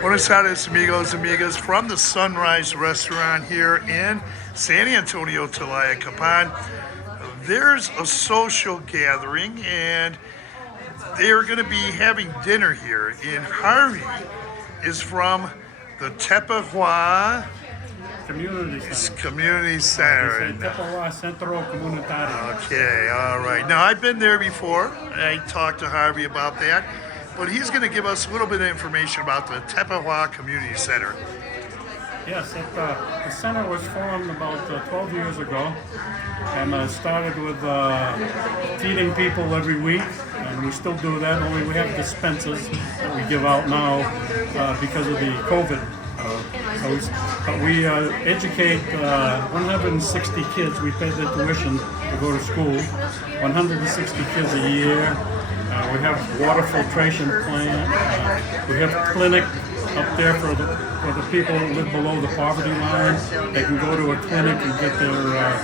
Buenos tardes, amigos, amigas, from the Sunrise Restaurant here in San Antonio, Tlyacapan. There's a social gathering, and they're going to be having dinner here. And Harvey is from the Tepehua Community Center. Tepehua Centro Comunitario. Okay, all right. Now, I've been there before. I talked to Harvey about that, but he's going to give us a little bit of information about the Tepehua Community Center. Yes, the center was formed about 12 years ago, and started with feeding people every week, and we still do that, only we have dispensers that we give out now because of the COVID. But we educate 160 kids. We pay their tuition to go to school. 160 kids a year. We have water filtration plant. We have a clinic up there for the people who live below the poverty line. They can go to a clinic and get their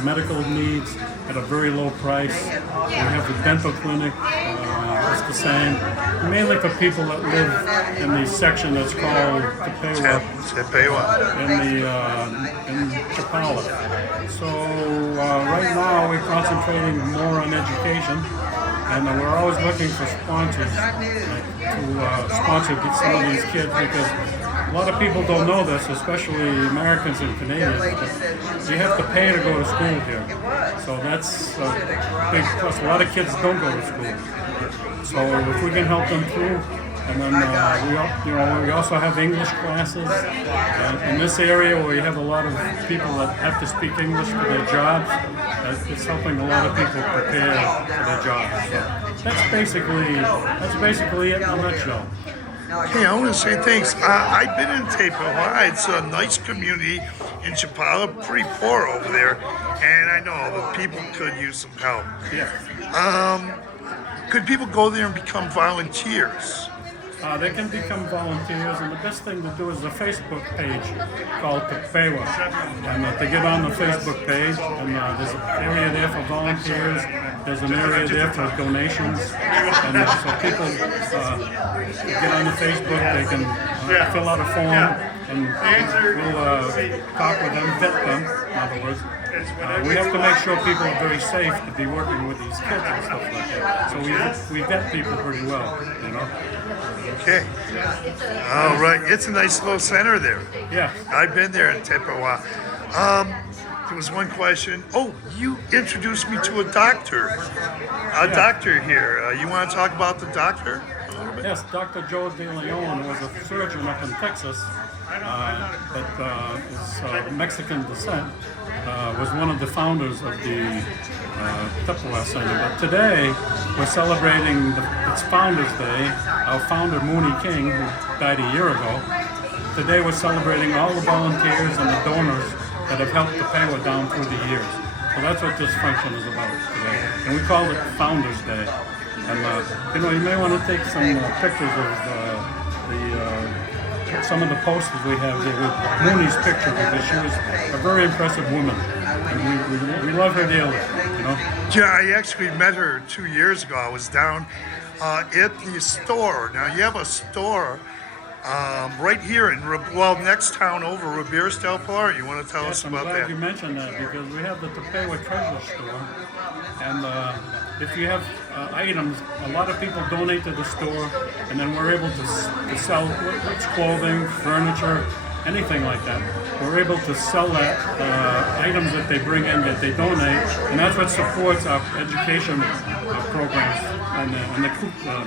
medical needs at a very low price. We have the dental clinic. It's the same. Mainly for people that live in the section that's called Tepehua. In Chapala. So right now we're concentrating more on education, and we're always looking for sponsors to sponsor some of these kids, because a lot of people don't know this, especially Americans and Canadians. You have to pay to go to school here, so that's a big plus. A lot of kids don't go to school. So if we can help them through, and then we also have English classes in this area where you have a lot of people that have to speak English for their jobs. It's helping a lot of people prepare for their jobs. So that's basically it in a nutshell. Hey, I want to say thanks. I've been in Tepehua. It's a nice community in Chapala, pretty poor over there, and I know the people could use some help. Yeah. Could people go there and become volunteers? They can become volunteers, and the best thing to do is a Facebook page called Tepehua. And to get on the Facebook page, and there's an area there for volunteers, there's an area there for donations, and so people get on the Facebook, they can fill out a form, and we'll talk with them, vet them, in other words. We have to make sure people are very safe to be working with these kids and stuff like that. So we vet people pretty well, you know. Okay. All right. It's a nice little center there. Yeah. I've been there in Tepehua. There was one question. Oh, you introduced me to a doctor. Doctor here. You want to talk about the doctor? Yes, Dr. Joe De Leon was a surgeon up in Texas that is Mexican descent. Was one of the founders of the Tepehua Center. But today, we're celebrating its Founders Day. Our founder, Mooney King, who died a year ago. Today, we're celebrating all the volunteers and the donors that have helped Tepehua down through the years. So that's what this function is about today. And we call it Founders Day. And you may want to take some pictures of some of the posters we have there with Mooney's picture, because she was a very impressive woman, and we love her dearly, you know. Yeah, I actually met her 2 years ago. I was down at the store. Now, you have a store right here in, next town over, Ribera del Pilar. You want to tell us about that? I'm glad you mentioned that, because we have the Tepehua Treasure Store, and if you have items, a lot of people donate to the store, and then we're able to sell it's clothing, furniture, anything like that. We're able to sell that items that they bring in, that they donate, and that's what supports our education programs and the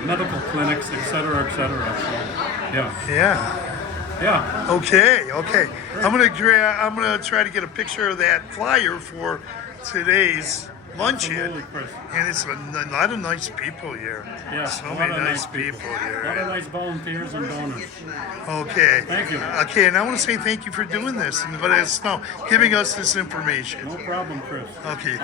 medical clinics, etc., etc. So, yeah. Okay. I'm gonna try to get a picture of that flyer for today's Luncheon, and it's a lot of nice people here. Yeah, so many nice people here. A lot of nice volunteers and donors. Okay. Thank you. Okay, and I want to say thank you for doing this and letting us know, giving us this information. No problem, Chris. Okay.